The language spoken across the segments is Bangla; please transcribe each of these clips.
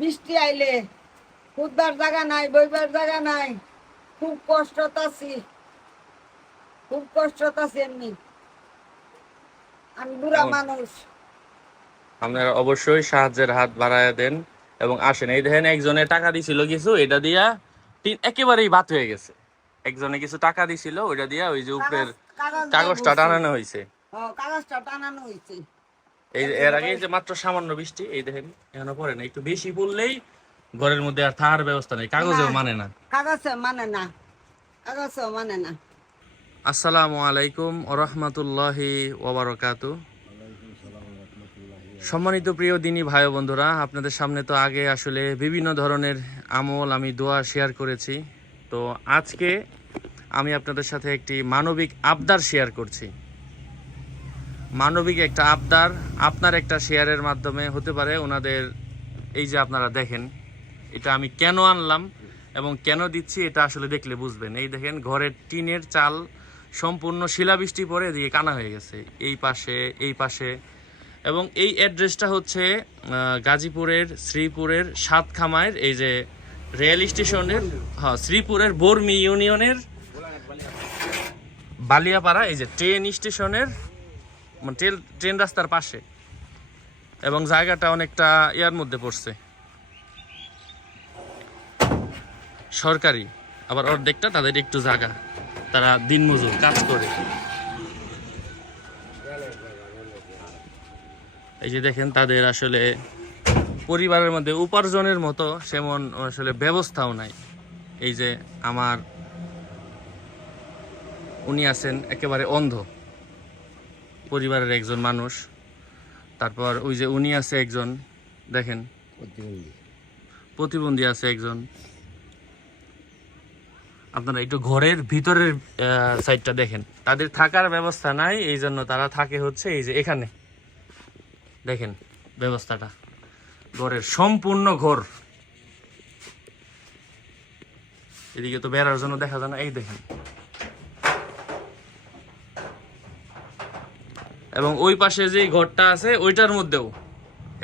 বৃষ্টি আইলে খুদবার জায়গা নাই, বইবার জায়গা নাই, খুব কষ্টত আছি, খুব কষ্টত আছি। এমনি আমি বুড়া মানুষ। আপনারা অবশ্যই সাহায্যের হাত বাড়ায় দেন এবং আসেন। এই দেখেন একজনে টাকা দিছিল কিছু, এটা দিয়া একেবারেই বাদ হয়ে গেছে। একজনে কিছু টাকা দিছিল, ওইটা দিয়া ওই যে উপরের কাগজটা টানানো হয়েছে। কাগজটা টানানো হয়েছে। এই এর আগে যে মাত্র সামান্য বৃষ্টি, এই দেখেন এখনো পড়ে না। একটু বেশি পড়লেই ঘরের মধ্যে আর থাকার ব্যবস্থা নেই, কাগজেও মানে না। কাগজে মানে না, কাগজেও মানে না। আসসালামু আলাইকুম ওয়া রাহমাতুল্লাহি ওয়া বারাকাতুহু। সম্মানিত প্রিয় দিনী ভাই ও বন্ধুরা, আপনাদের সামনে তো আগে আসলে বিভিন্ন ধরনের আমল, আমি দোয়া শেয়ার করেছি। তো আজকে আমি আপনাদের সাথে একটি মানবিক আবদার শেয়ার করছি। মানবিক একটা আবদার আপনার একটা শেয়ারের মাধ্যমে হতে পারে ওনাদের। এই যে আপনারা দেখেন, এটা আমি কেন আনলাম এবং কেন দিচ্ছি এটা আসলে দেখলে বুঝবেন। এই দেখেন ঘরের টিনের চাল সম্পূর্ণ শিলাবৃষ্টি পরে দিয়ে কানা হয়ে গেছে, এই পাশে এই পাশে। এবং এই অ্যাড্রেসটা হচ্ছে গাজীপুরের শ্রীপুরের সাতখামাইয়ের এই যে রেল স্টেশনের, হ্যাঁ, শ্রীপুরের বর্মি ইউনিয়নের বালিয়াপাড়া, এই যে ট্রেন স্টেশনের ট্রেন রাস্তার পাশে। এবং জায়গাটা অনেকটা ইয়ার মধ্যে পড়ছে, সরকারি, আবার অর্ধেকটা তাদের একটু জায়গা, তারা দিনমজুর কাজ করে। এই যে দেখেন তাদের আসলে পরিবারের মধ্যে উপার্জনের মতো সেমন আসলে ব্যবস্থাও নাই। এই যে আমার উনি আছেন একেবারে অন্ধ পরিবারের একজন মানুষ। তারপর ওই যে উনি আছে একজন, দেখেন প্রতিবন্ধী আছে একজন। আপনারা একটু ঘরের ভিতরের সাইডটা দেখেন, তাদের থাকার ব্যবস্থা নাই, এই জন্য তারা থাকে হচ্ছে এই যে এখানে। দেখেন ব্যবস্থাটা, ঘরের সম্পূর্ণ ঘর। এদিকে তো বেড়ার জন্য দেখা যায় না, এই দেখেন। এবং ওই পাশে যে ঘরটা আছে ওইটার মধ্যেও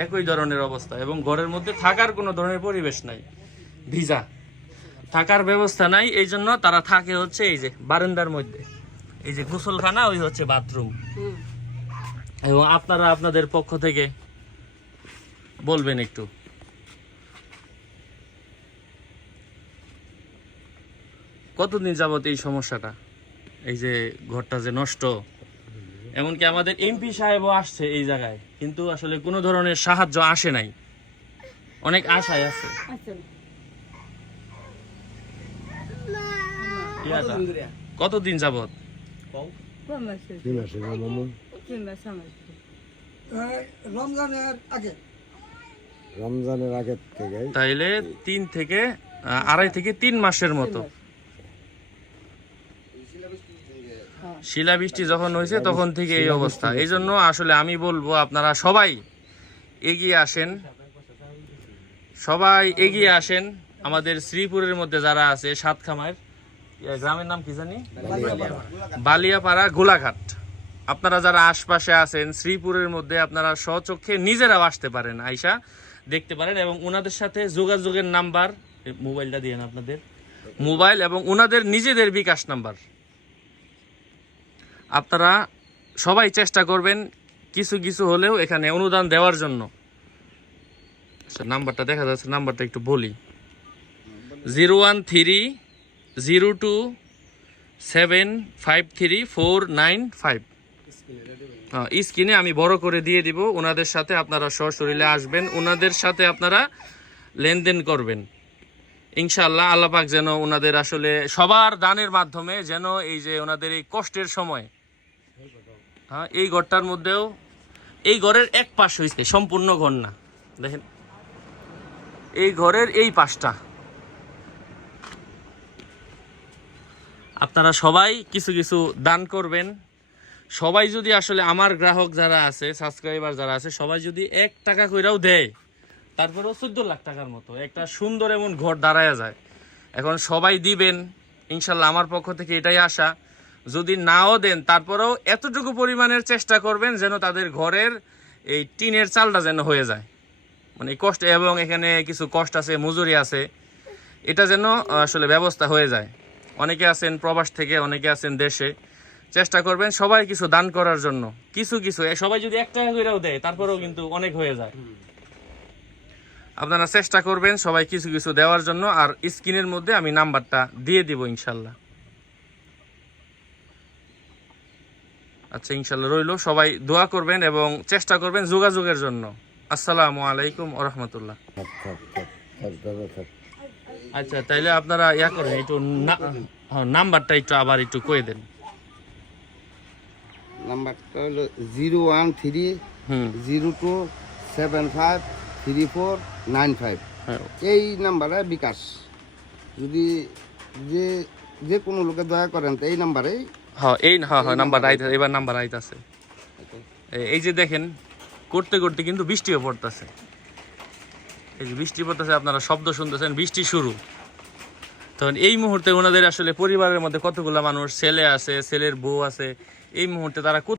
একই ধরনের অবস্থা, এবং ঘরের মধ্যে থাকার কোনো ধরনের পরিবেশ নাই, ভিজা, থাকার ব্যবস্থা নাই। এই জন্য তারা থাকে হচ্ছে এই যে বারান্দার মধ্যে, এই যে গোসলখানা, ওই হচ্ছে বাথরুম। এবং আপনারা আপনাদের পক্ষ থেকে বলবেন একটু, কতদিন যাবত এই সমস্যাটা, এই যে ঘরটা যে নষ্ট। এমনকি আমাদের এমপি সাহেবও আসছে এই জায়গায়, কিন্তু আসলে কোনো ধরনের সাহায্য আসে নাই। অনেক আশায় আছে। কতদিন যাবত? রমজানের আগে থেকে, তাইলে 2.5 থেকে 3 মাসের মতো। শিলাবৃষ্টি যখন হয়েছে তখন থেকে এই অবস্থা। এই জন্য আসলে আমি বলবো আপনারা সবাই এগিয়ে আসেন, সবাই এগিয়ে আসেন। আমাদের শ্রীপুরের মধ্যে যারা আছে, সাতখামাইয়ের গ্রামের নাম কি জানি, বালিয়াপাড়া, গোলাঘাট, আপনারা যারা আশপাশে আছেন শ্রীপুরের মধ্যে, আপনারা স্বচক্ষে নিজেরাও আসতে পারেন, আইসা দেখতে পারেন। এবং ওনাদের সাথে যোগাযোগের নাম্বার, মোবাইলটা দিয়ে আপনাদের মোবাইল এবং ওনাদের নিজেদের বিকাশ নাম্বার। আপনারা সবাই চেষ্টা করবেন কিছু কিছু হলেও এখানে অনুদান দেওয়ার জন্য। নাম্বারটা দেখা যাচ্ছে, নাম্বারটা একটু বলি, 013020753 495। স্ক্রিনে আমি বড় করে দিয়ে দিব। ওনাদের সাথে আপনারা সশরীরে আসবেন, ওনাদের সাথে আপনারা লেনদেন করবেন। ইনশাআল্লাহ আল্লাহ পাক যেন ওনাদের আসলে সবার দানের মাধ্যমে যেন এই যে ওনাদের এই কষ্টের সময়, হ্যাঁ, এই ঘরটার মধ্যেও, এই ঘরের এক পাশ হয়েছে, সম্পূর্ণ ঘর না, দেখেন এই ঘরের এই পাশটা। আপনারা সবাই কিছু কিছু দান করবেন। সবাই যদি আসলে আমার গ্রাহক যারা আছে, সাবস্ক্রাইবার যারা আছে, সবাই যদি 1 টাকা কইরাও দেয়, তারপরেও 14 লাখ টাকার মতো একটা সুন্দর এমন ঘর দাঁড়ায়া যায়। এখন সবাই দিবেন ইনশাল্লাহ, আমার পক্ষ থেকে এটাই আশা। যদি নাও দেন তারপরেও এতটুকু পরিমাণের চেষ্টা করবেন যেন তাদের ঘরের এই টিনের চালটা যেন হয়ে যায়। মানে এই কষ্ট, এবং এখানে কিছু কষ্ট আছে, মজুরি আছে, এটা যেন আসলে ব্যবস্থা হয়ে যায়। অনেকে আছেন প্রবাস থেকে, অনেকে আছেন দেশে, চেষ্টা করবেন সবাই কিছু দান করার জন্য। কিছু কিছু সবাই যদি 1 টাকা করেও দেয় তারপরেও কিন্তু অনেক হয়ে যায়। আপনারা চেষ্টা করবেন সবাই কিছু কিছু দেওয়ার জন্য। আর স্ক্রিনের মধ্যে আমি নাম্বারটা দিয়ে দিব ইনশাল্লাহ। আচ্ছা, ইনশাল্লাহ রইল। সবাই দোয়া করবেন এবং চেষ্টা করবেন যোগাযোগের জন্য। আসসালামু আলাইকুম ওয়া রাহমাতুল্লাহ। আচ্ছা, তাইলে আপনারা ইয়া করেন, একটু নাম্বারটা একটু আবার একটু কয়ে দেন। নাম্বারটা হলো 01302753495। হ্যাঁ, এই নাম্বারে বিকাশ। যদি যে কোনো লোকে দয়া করেন তো এই নাম্বারেই। হ্যাঁ, নাম্বার রাইট, এবার নাম্বার রাইট আছে। এই যে দেখেন, করতে করতে কিন্তু বৃষ্টিও পড়তেছে। এই যে বৃষ্টি পড়তেছে, আপনারা শব্দ শুনতেছেন, বৃষ্টি শুরু। তখন এই মুহূর্তে ওনাদের আসলে পরিবারের মধ্যে কতগুলা মানুষ, ছেলে আছে, ছেলের বউ আছে, এই মুহূর্তে তারা